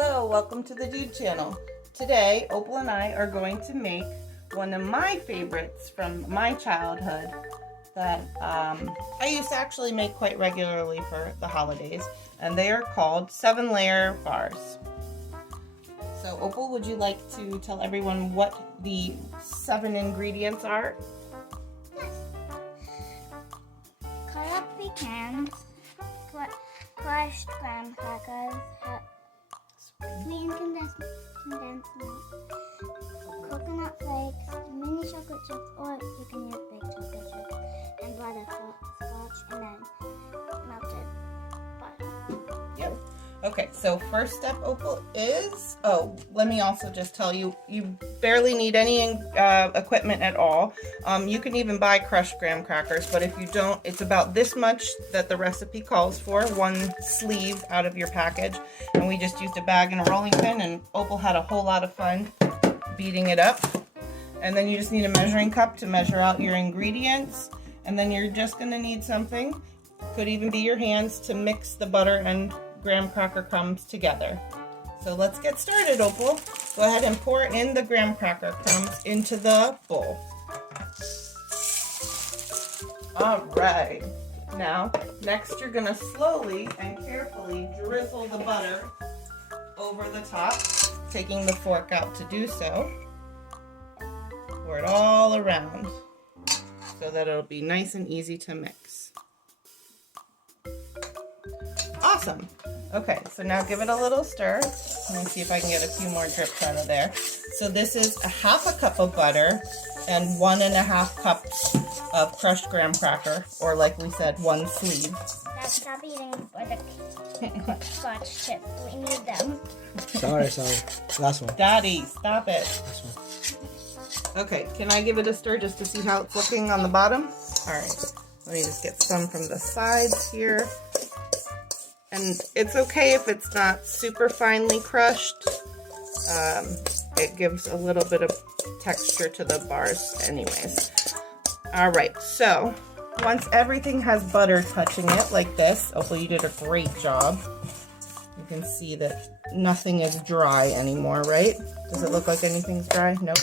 Hello, welcome to the Dude channel. Today, Opal and I are going to make one of my favorites from my childhood that I used to actually make quite regularly for the holidays, and they are called 7-layer bars. So Opal, would you like to tell everyone what the 7 ingredients are? Yes. Cut up pecans, crushed graham crackers, sweetened condensed milk, coconut flakes, mini chocolate chips, or you can use baked chocolate chips, and butterscotch, and then melted butter. Yep. Okay, so first step, Opal, is, let me also just tell you, you barely need any equipment at all. You can even buy crushed graham crackers, but if you don't, it's about this much that the recipe calls for, 1 sleeve out of your package. And we just used a bag and a rolling pin, and Opal had a whole lot of fun beating it up. And then you just need a measuring cup to measure out your ingredients. And then you're just gonna need something, could even be your hands, to mix the butter and graham cracker crumbs together. So let's get started, Opal. Go ahead and pour in the graham cracker crumbs into the bowl. All right. Now, next you're gonna slowly and carefully drizzle the butter over the top, taking the fork out to do so. Pour it all around so that it'll be nice and easy to mix. Awesome. Okay, so now give it a little stir. Let me see if I can get a few more drips out of there. So this is a 1/2 cup of butter and 1½ cups of crushed graham cracker, or like we said, 1 sleeve. Stop eating for the butterscotch chips. We need them. Sorry. Last one. Daddy, stop it. Last one. Okay, can I give it a stir just to see how it's looking on the bottom? All right, let me just get some from the sides here. And it's okay if it's not super finely crushed. It gives a little bit of texture to the bars anyways. All right, so once everything has butter touching it like this, Opal, you did a great job. You can see that nothing is dry anymore, right? Does it look like anything's dry? Nope.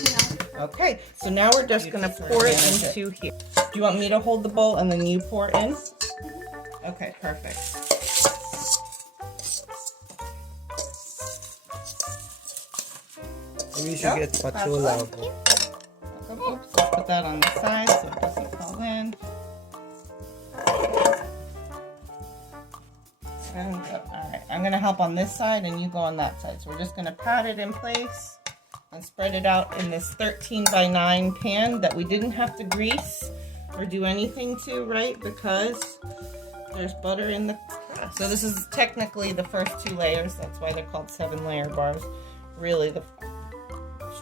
No. Okay, so now we're just gonna pour it into here. Do you want me to hold the bowl and then you pour in? Okay, perfect. Maybe you should get patchouli. Oops, let's put that on the side so it doesn't fall in. Alright, I'm going to help on this side and you go on that side. So we're just going to pat it in place and spread it out in this 13×9 pan that we didn't have to grease or do anything to, right? Because there's butter in the crust. So this is technically the first 2 layers. That's why they're called 7-layer bars. Really,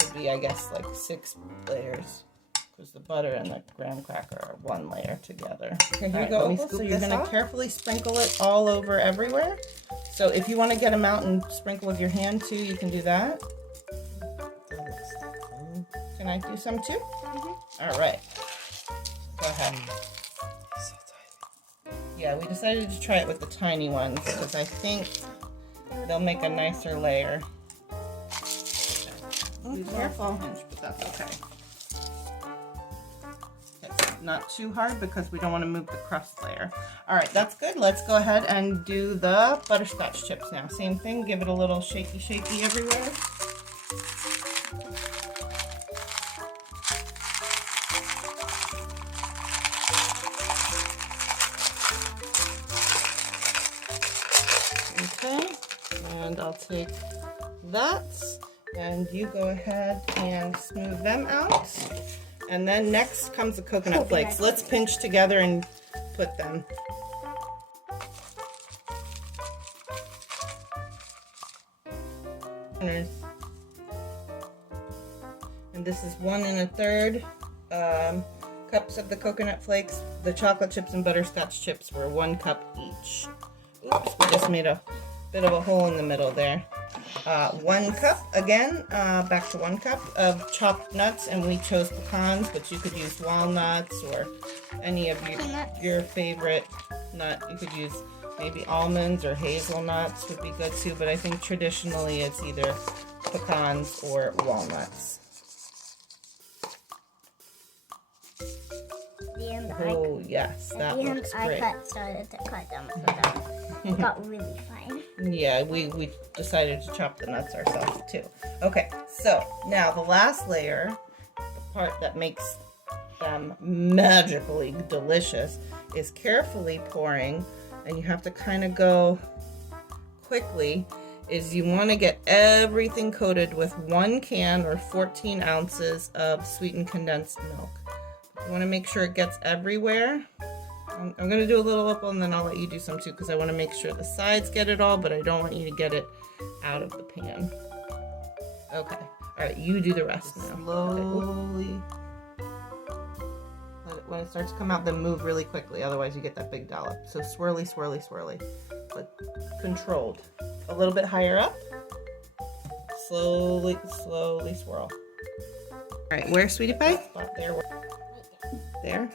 should be, I guess, like 6 layers, because the butter and the graham cracker are 1 layer together. Okay, here you go, Opal. So you're going to carefully sprinkle it all over everywhere. So if you want to get them out and sprinkle with your hand too, you can do that. Can I do some too? Mm-hmm. All right. Go ahead. Yeah, we decided to try it with the tiny ones because I think they'll make a nicer layer. Be careful, but that's okay. It's not too hard because we don't want to move the crust layer. All right, that's good. Let's go ahead and do the butterscotch chips now. Same thing, give it a little shaky everywhere. Okay, and I'll take that. And you go ahead and smooth them out. And then next comes the coconut flakes. Let's pinch together and put them. And this is 1 1/3 cups of the coconut flakes. The chocolate chips and butterscotch chips were 1 cup each. Oops, we just made a bit of a hole in the middle there. 1 cup, again, back to 1 cup of chopped nuts, and we chose pecans, but you could use walnuts or any of your favorite nut. You could use Maybe almonds or hazelnuts would be good too, but I think traditionally it's either pecans or walnuts. Oh yes, that looks great. Started to cut them, so that got really fine. Yeah, we decided to chop the nuts ourselves too. Okay, so now the last layer, the part that makes them magically delicious, is carefully pouring, and you have to kind of go quickly, is you want to get everything coated with 1 can or 14 ounces of sweetened condensed milk. You want to make sure it gets everywhere. I'm going to do a little up and then I'll let you do some too, because I want to make sure the sides get it all, but I don't want you to get it out of the pan. Okay. All right, you do the rest now. Slowly. Let it, when it starts to come out, then move really quickly. Otherwise, you get that big dollop. So swirly, swirly, swirly, but controlled. A little bit higher up. Slowly, slowly swirl. All right, where, sweetie pie? Spot there. There.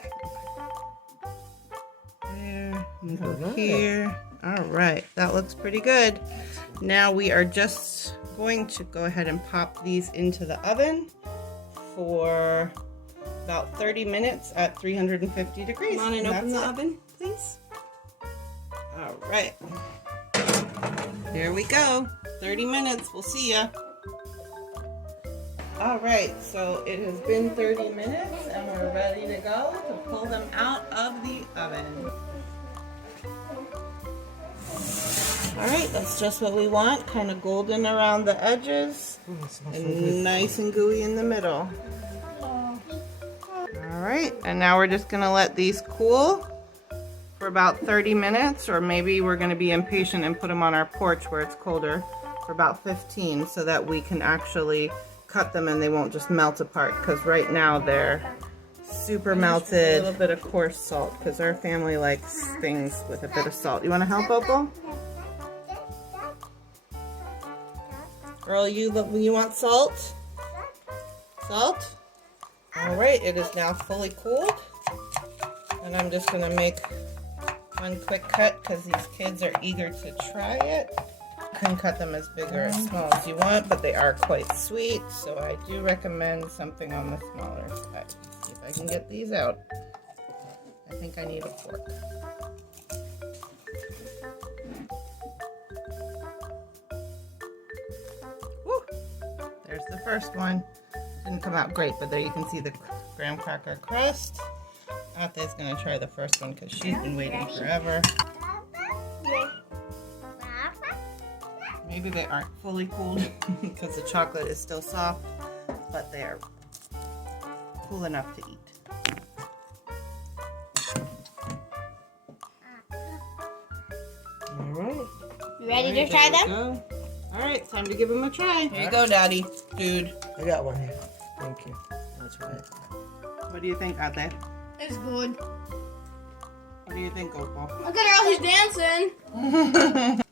There. And go here. All right, that looks pretty good. Now we are just going to go ahead and pop these into the oven for about 30 minutes at 350 degrees. Come on and open the oven, please. All right. There we go. 30 minutes. We'll see ya. All right, so it has been 30 minutes and we're ready to go to pull them out of the oven. All right, that's just what we want. Kind of golden around the edges and nice and gooey in the middle. All right, and now we're just gonna let these cool for about 30 minutes, or maybe we're gonna be impatient and put them on our porch where it's colder for about 15 so that we can actually cut them and they won't just melt apart, because right now they're super melted. A little bit of coarse salt because our family likes things with a bit of salt. You want to help, Opal? Girl, you want salt? Salt? All right, it is now fully cooled, and I'm just gonna make one quick cut because these kids are eager to try it. You can cut them as big or as small as you want, but they are quite sweet, so I do recommend something on the smaller side. See if I can get these out. I think I need a fork. Woo! There's the first one. Didn't come out great, but there you can see the graham cracker crust. Ate's gonna try the first one because she's been waiting forever. Maybe they aren't fully cooled because the chocolate is still soft, but they are cool enough to eat. All right. You ready to try them? Go. All right, time to give them a try. Here you go, Daddy. Dude. I got one here. Thank you. That's right. What do you think, Ate? It's good. What do you think, Opal? Look at her, he's dancing.